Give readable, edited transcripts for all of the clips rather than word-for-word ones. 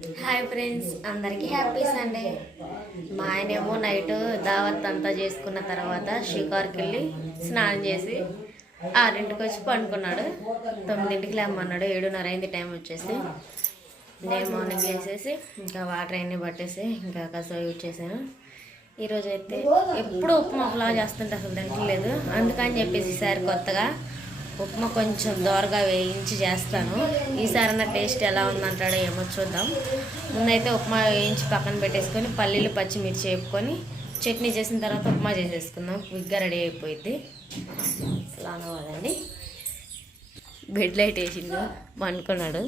Hi friends, అందరికీ happy Sunday. మా ఆయనేమో నైట్ దావత్ అంతా చేసుకున్న తర్వాత షికార్కి వెళ్ళి స్నానం చేసి 6ంటికి వచ్చి పండుకున్నాడు. 9ంటికి లేమన్నాడు. 7:30 అయింది టైం వచ్చేసి. నేను మార్నింగ్ వేసేసి ఇంకా వాటర్ అన్నీ పట్టేసి ఇంకా కసవ యూజ్ చేశాను. ఈరోజు అయితే ఎప్పుడు ఉప్మా ఒకలా చేస్తుంటే అసలు తింటలేదు. అందుకని చెప్పేసి ఈసారి కొత్తగా ఉప్మా కొంచెం దోరగా వేయించి చేస్తాను. ఈసారి నా టేస్ట్ ఎలా ఉందంటాడో ఏమో చూద్దాం. ముందైతే ఉప్మా వేయించి పక్కన పెట్టేసుకొని పల్లీలు పచ్చిమిర్చి వేపుకొని చట్నీ చేసిన తర్వాత ఉప్మా చేసేసుకుందాం. క్విక్గా రెడీ అయిపోయింది. ఇలా అవ్వాలండి. బెడ్ లైట్ వేసిండు, పండుకున్నాడు.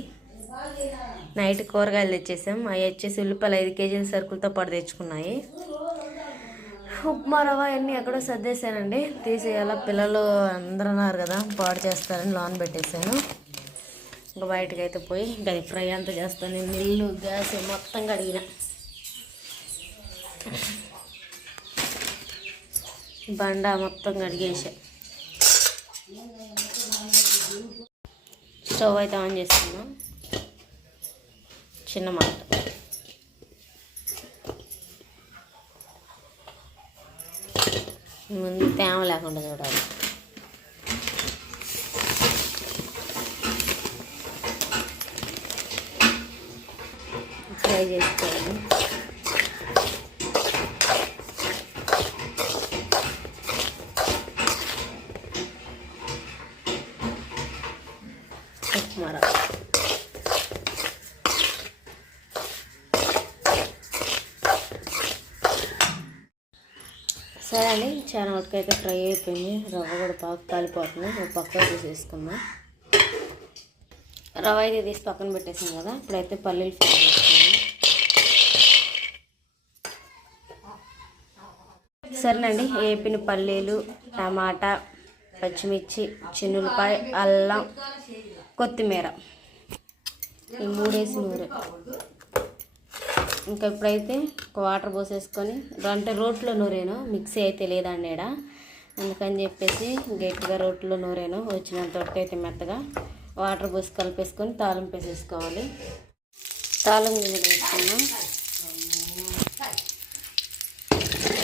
నైట్ కూరగాయలు తెచ్చేసాం. అవి వచ్చేసి ఉల్లిపాయలు 5 కేజీల సరుకులతో పాటు తెచ్చుకున్నాయి. ఉప్మా రవ్వ అన్నీ ఎక్కడో సర్దేశానండి. తీసేయాల, పిల్లలు అందరూ ఉన్నారు కదా, పాడు చేస్తారని లోన్ పెట్టేశాను. ఇంకా బయటకు అయితే పోయి ఇంకా ఫ్రై అంతా చేస్తాను. నీళ్ళు గ్యాస్ మొత్తం కడిగిన, బండ మొత్తం కడిగేసా. స్టవ్ అయితే ఆన్ చేస్తున్నాం. చిన్న మాట ముందు తేమ లేకుండా చూడాలి. ఫ్రై చేసుకోవాలి. ఉప్మా రవ్వ సరే అండి. చాలా వరకు అయితే ఫ్రై అయిపోయింది. రవ్వ కూడా బాగా కాలిపోతుంది. పక్కన తీసేసుకుందాం. రవ్వ అయితే తీసి పక్కన పెట్టేసాం కదా. ఇప్పుడైతే పల్లీలు ఫ్రై చేసుకుందాం. సరేనండి. వేపిన పల్లీలు, టమాటా, పచ్చిమిర్చి, చిన్నులపాయ, అల్లం, కొత్తిమీర ఈ 3 వేసి నూనె. ఇంకా ఇప్పుడైతే ఒక వాటర్ పోసేసుకొని, అంటే రోట్లో నూరేను, మిక్సీ అయితే లేదండి ఈడ. అందుకని చెప్పేసి గట్టిగా రోట్లో నూరేను. వచ్చినంత వరకు అయితే మెత్తగా వాటర్ పోసి కలిపేసుకొని తాలింపు వేసేసుకోవాలి. తాలింపు గింజలు వేసుకున్నాం.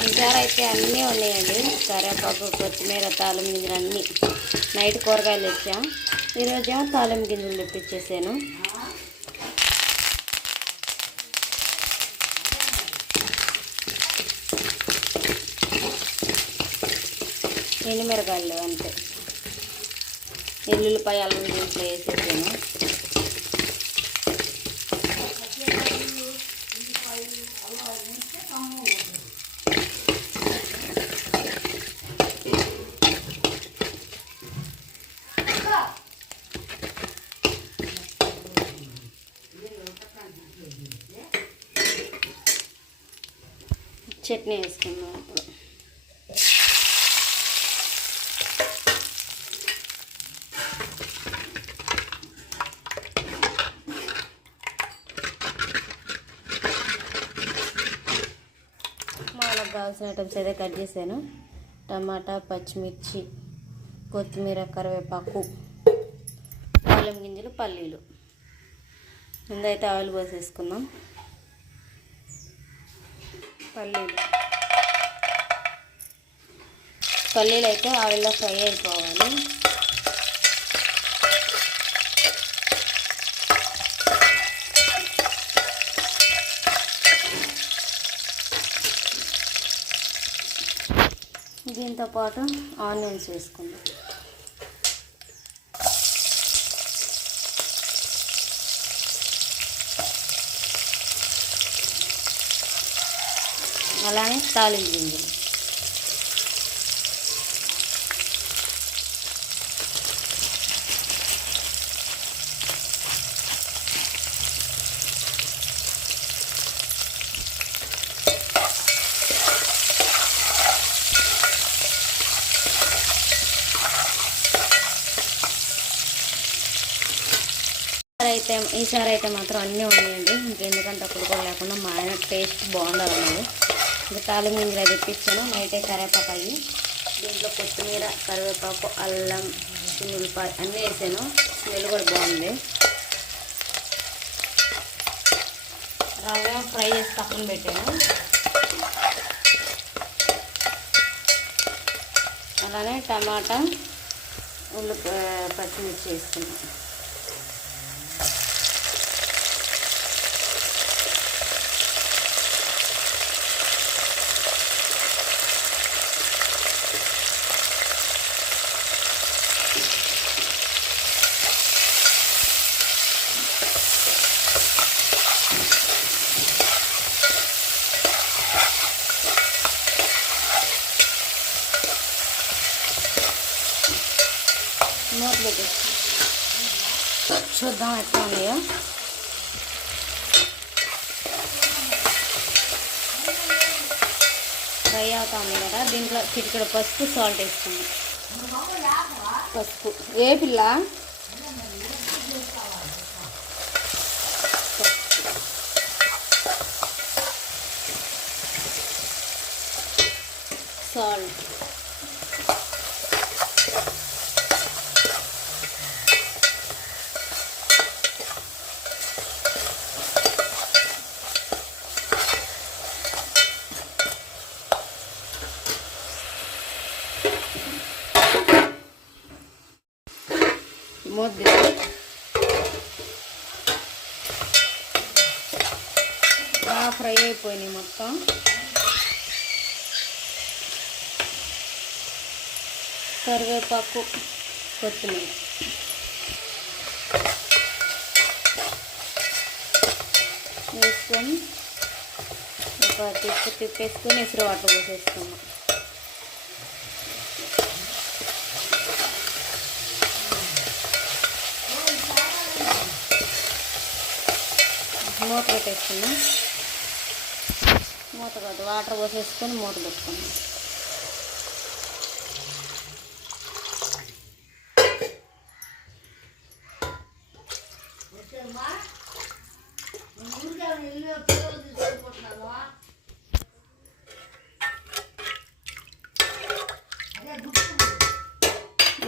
ఈసారి అయితే అన్నీ ఉన్నాయండి. కరివేపాకు, కొత్తిమీర, తాలింపు గింజలు అన్నీ. నైట్ కూరగాయలు తెచ్చా. ఈరోజేమో తాలింపు గింజలు తెప్పించేసాను. ఎండుమిరకాయలు అంతే. ఎల్లుల్లిపాయ అల్లం దీంట్లో వేసేసాను. చట్నీ వేసుకున్నాం. ఇప్పుడు మనకు కావాల్సిన ఐటమ్స్ అయితే కట్ చేశాను. టమాటా, పచ్చిమిర్చి, కొత్తిమీర, కరివేపాకు, అల్లం గింజలు, పల్లీలు. ముందైతే ఆయిల్ పోసేసుకుందాం. పల్లీలు అయితే ఆయిల్లో ఫ్రై అయిపోవాలి. దీంతో పాటు ఆనియన్స్ వేసుకుందాం. అలానే తాలింపు గింజలు. ఈసారి అయితే మాత్రం అన్నీ ఉన్నాయండి. ఇంకెందుకంటే అప్పుడు కూడా లేకుండా మా ఆయన టేస్ట్ బాగుండాలన్నది. ఇంకా తాలింపు గింజలు అది తెప్పించాను. నైటే కరివేపాకు అయ్యి దీంట్లో కొత్తిమీర, కరివేపాకు, అల్లం, చిన్నులపాయ అన్నీ వేసాను. స్మెల్ కూడా బాగుంది. రవ్వ ఫ్రై చేసి పక్కన పెట్టాను. అలానే టమాటా పచ్చిమిర్చి వేసుకున్నాను. మూత పెట్టేసి చూద్దాం ఎట్లా ఉన్నాయో. ఫ్రై అవుతా ఉంది కదా, దీంట్లో చిటికెడు పసుపు సాల్ట్ వేసుకుందాం. పసుపు ఏ పిల్ల సాల్ట్ మూత బాగా ఫ్రై అయిపోయినాయి మొత్తం. కరివేపాకు కొత్తిమీర వేసుకొని ఒక తిప్పేసుకొని ఎసురు వాటర్ పోసేసుకున్నాం. మూత పెట్టేసుకున్నాం. మూత కాదు, వాటర్ పోసేసుకొని మూత పెట్టుకున్నాం.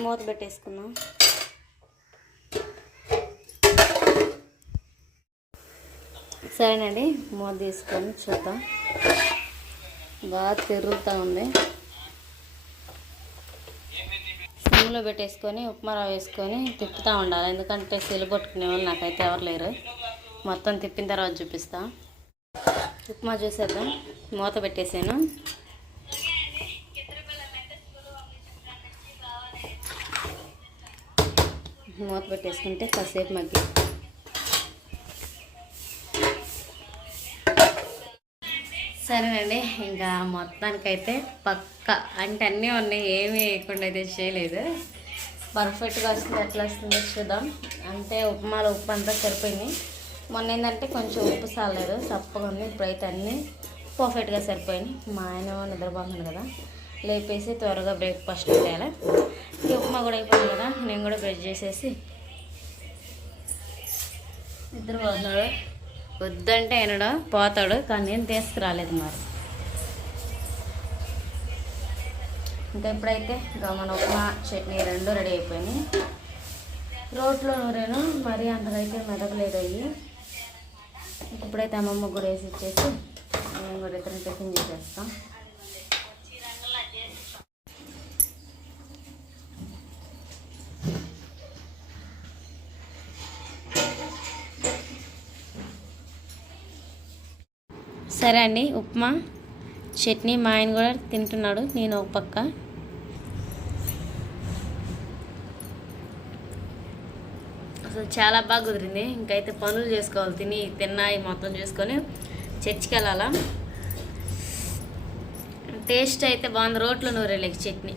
మూత పెట్టేసుకున్నాం. సరేనండి, మూత తీసుకొని చూద్దాం. బాగా తిరుగుతూ ఉంది. సిమ్లో పెట్టేసుకొని ఉప్మా రవ్వ వేసుకొని తిప్పుతూ ఉండాలి. ఎందుకంటే సిలు పట్టుకునే వాళ్ళు నాకైతే ఎవరు లేరు. మొత్తం తిప్పిన తర్వాత చూపిస్తా. ఉప్మా చూసేద్దాం. మూత పెట్టేసాను. మూత పెట్టేసుకుంటే కాసేపు మగ్గి సరేనండి. ఇంకా మొత్తానికైతే పక్క అంటే అన్నీ ఉన్నాయి, ఏమీ వేయకుండా అయితే చేయలేదు. పర్ఫెక్ట్గా వస్తుంది. ఎట్లా వస్తుందో చూద్దాం. అంటే ఉప్మాలో ఉప్పు అంతా సరిపోయింది. మొన్న ఏంటంటే కొంచెం ఉప్పు సాలేదు, చప్పగా ఉంది. ఇప్పుడైతే అన్నీ పర్ఫెక్ట్గా సరిపోయినాయి. మా ఆయన నిద్రపోతుంది కదా, లేపేసి త్వరగా బ్రేక్ఫాస్ట్ చేయాలి. ఈ ఉప్మా కూడా అయిపోయింది కదా, నేను కూడా బ్రష్ చేసేసి నిద్రపోతున్నాడు. వద్దంటే వినడం పోతాడు, కానీ నేను తీసుకురాలేదు. మరి ఇంకా ఇప్పుడైతే మన ఉప్మా చట్నీ రెండు రెడీ అయిపోయినాయి. రోట్లో నూరేను మరీ అంతకైతే మెదగలేదు అయ్యి. ఇప్పుడైతే అమ్మమ్మ కూడా వేసి ఇచ్చేసి నేను కూడా ఇద్దరు టిఫిన్ చేసేస్తాం. సరే అండి, ఉప్మా చట్నీ మా ఆయన కూడా తింటున్నాడు, నేను ఒక పక్క. అసలు చాలా బాగా కుదిరింది. ఇంకైతే పనులు చేసుకోవాలి, తిన్నాయి మొత్తం చేసుకొని చర్చికి వెళ్ళాలా. టేస్ట్ అయితే బాగుంది. రోట్లో నూరేలేక చట్నీ